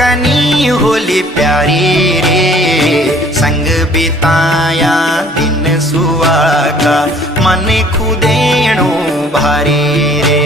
कनी होली प्यारी रे, संग बिताया दिन सुहागा मन खुदेणो भारी रे।